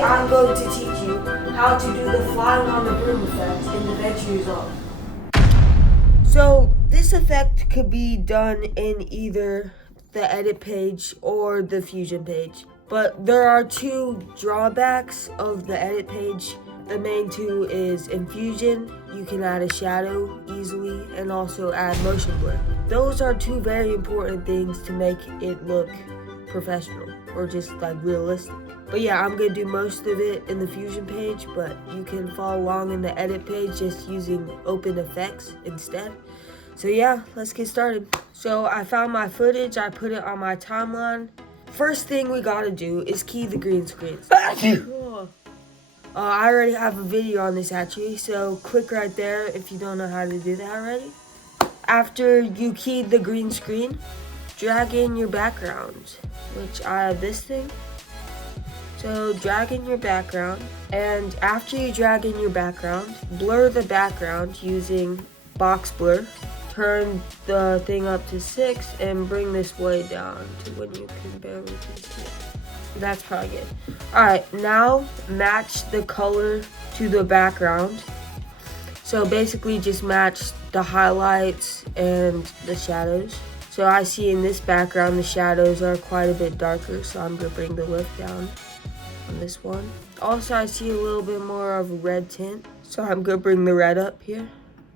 Today I'm going to teach you how to do the flying on the broom effect in Davinci Resolve. So this effect could be done in either the edit page or the fusion page. But there are two drawbacks of the edit page. The main two is in fusion, you can add a shadow easily and also add motion blur. Those are two very important things to make it look professional or just like realistic. But yeah, I'm gonna do most of it in the fusion page, but you can follow along in the edit page just using open effects instead. So yeah, let's get started. So I found my footage, I put it on my timeline. First thing we gotta do is key the green screens. I already have a video on this actually, so click right there if you don't know how to do that already. After you key the green screen, drag in your background, which I have this thing. So drag in your background, and after you drag in your background, blur the background using box blur. Turn the thing up to 6 and bring this way down to when you can barely see it. That's probably good. Alright, now match the color to the background. So basically just match the highlights and the shadows. So I see in this background the shadows are quite a bit darker, so I'm going to bring the lift down on this one. Also I see a little bit more of a red tint, so I'm going to bring the red up here.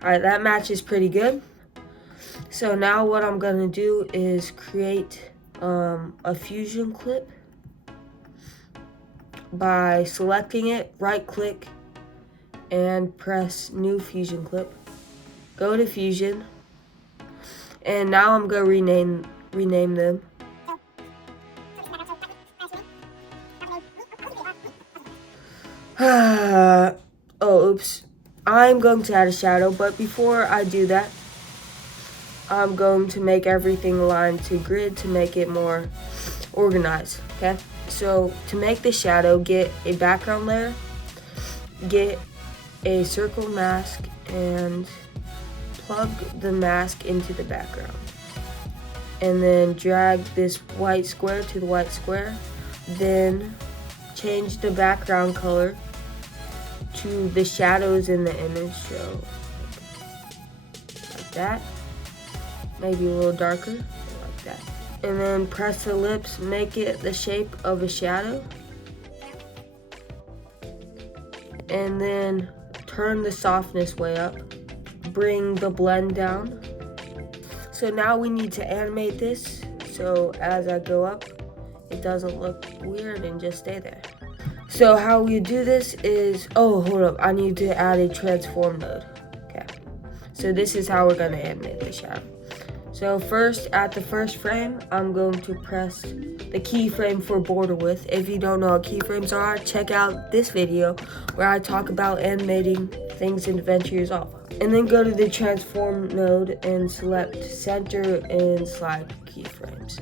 Alright, that matches pretty good. So now what I'm going to do is create a fusion clip by selecting it, right click, and press new fusion clip. Go to fusion, and now I'm going to rename them. Oh, oops. I'm going to add a shadow, but before I do that, I'm going to make everything aligned to grid to make it more organized, okay? So to make the shadow, get a background layer, get a circle mask, and plug the mask into the background. And then drag this white square to the white square. Then change the background color to the shadows in the image, so like that. Maybe a little darker, like that. And then press the ellipse, make it the shape of a shadow. And then turn the softness way up. Bring the blend down. So now we need to animate this, so as I go up, it doesn't look weird and just stay there. So how we do this is, oh, hold up, I need to add a transform node. Okay, so this is how we're gonna animate the shadow. So first, at the first frame, I'm going to press the keyframe for border width. If you don't know what keyframes are, check out this video where I talk about animating things in Davinci Resolve. And then go to the transform node and select center and slide keyframes.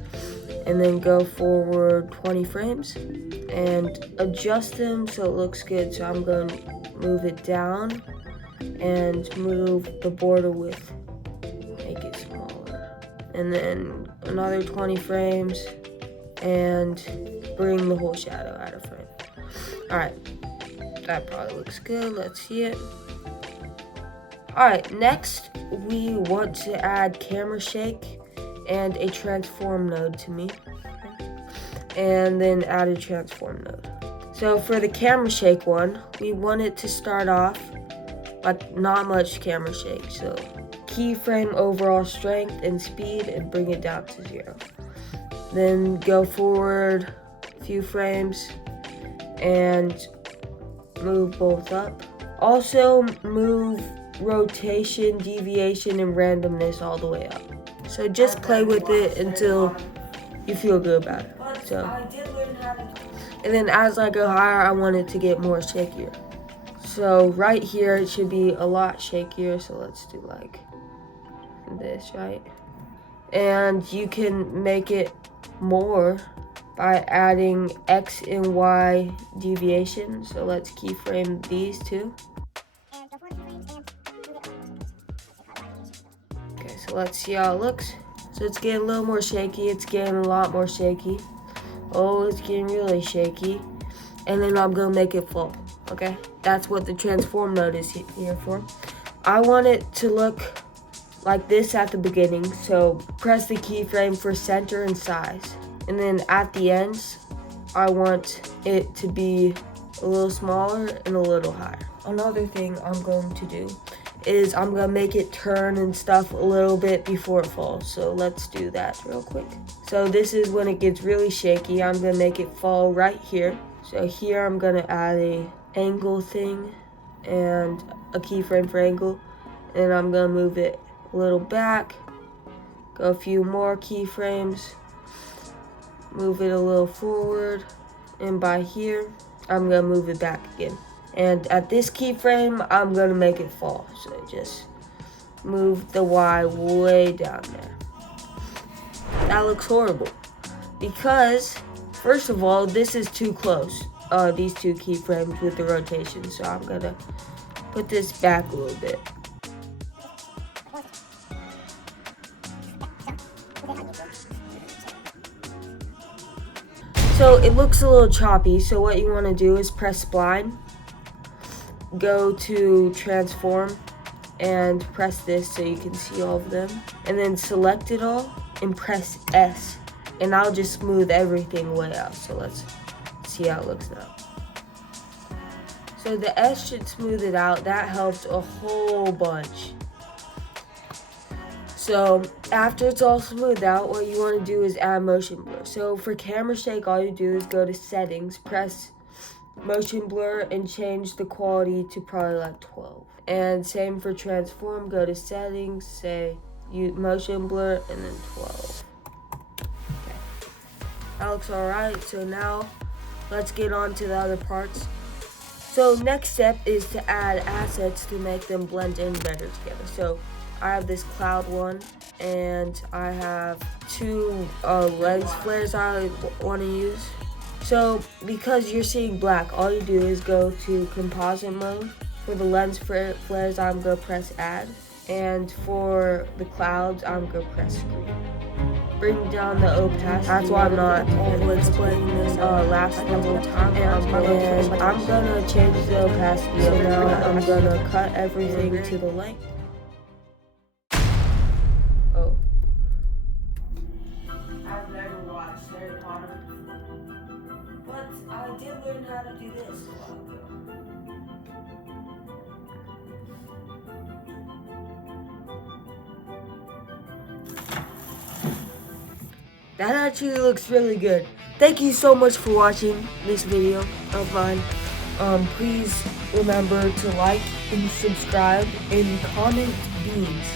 And then go forward 20 frames and adjust them so it looks good. So I'm going to move it down and move the border width, make it smaller. And then another 20 frames and bring the whole shadow out of frame. Alright, that probably looks good. Let's see it. Alright, next we want to add camera shake and a transform node to me. And then add a transform node. So for the camera shake one, we want it to start off like not much camera shake. So keyframe overall strength and speed and bring it down to 0. Then go forward a few frames and move both up. Also move rotation, deviation, and randomness all the way up. So just play with it until you feel good about it. So, and then as I go higher, I want it to get more shakier. So right here, it should be a lot shakier. So let's do like this, right? And you can make it more by adding X and Y deviation. So let's keyframe these two. Okay, so let's see how it looks. So it's getting a little more shaky. It's getting a lot more shaky. Oh, it's getting really shaky. and then I'm gonna make it full. Okay, that's what the transform mode is here for. I want it to look like this at the beginning, so press the keyframe for center and size, and then at the ends I want it to be a little smaller and a little higher. Another thing I'm going to do is I'm gonna make it turn and stuff a little bit before it falls. So let's do that real quick. So this is when it gets really shaky. I'm gonna make it fall right here. So here I'm gonna add a angle thing and a keyframe for angle, and I'm gonna move it a little back, go a few more keyframes, move it a little forward, and by here I'm gonna move it back again. And at this keyframe, I'm gonna make it fall. So just move the Y way down there. That looks horrible because, first of all, this is too close. These two keyframes with the rotation. So I'm gonna put this back a little bit. So it looks a little choppy. So what you want to do is press spline, go to transform, and press this so you can see all of them, and then select it all and press S, and I'll just smooth everything way out. So let's see how it looks now. So the S should smooth it out. That helps a whole bunch. So after it's all smoothed out, what you want to do is add motion blur. So for camera shake, all you do is go to settings, press motion blur, and change the quality to probably like 12. And same for transform, go to settings, say motion blur, and then 12. Okay, that looks alright. So now let's get on to the other parts. So next step is to add assets to make them blend in better together. So I have this cloud one, and I have two lens flares I want to use. So because you're seeing black, all you do is go to composite mode. For the lens flares, I'm going to press add. And for the clouds, I'm going to press screen. Bring down the opacity. That's why I'm not explaining this last couple of times. And I'm going to change the opacity. So now I'm going to cut everything to the length. Oh. I've never watched Harry Potter, but I did learn how to do this a while ago. That actually looks really good. Thank you so much for watching this video of mine. Please remember to like and subscribe and comment beans.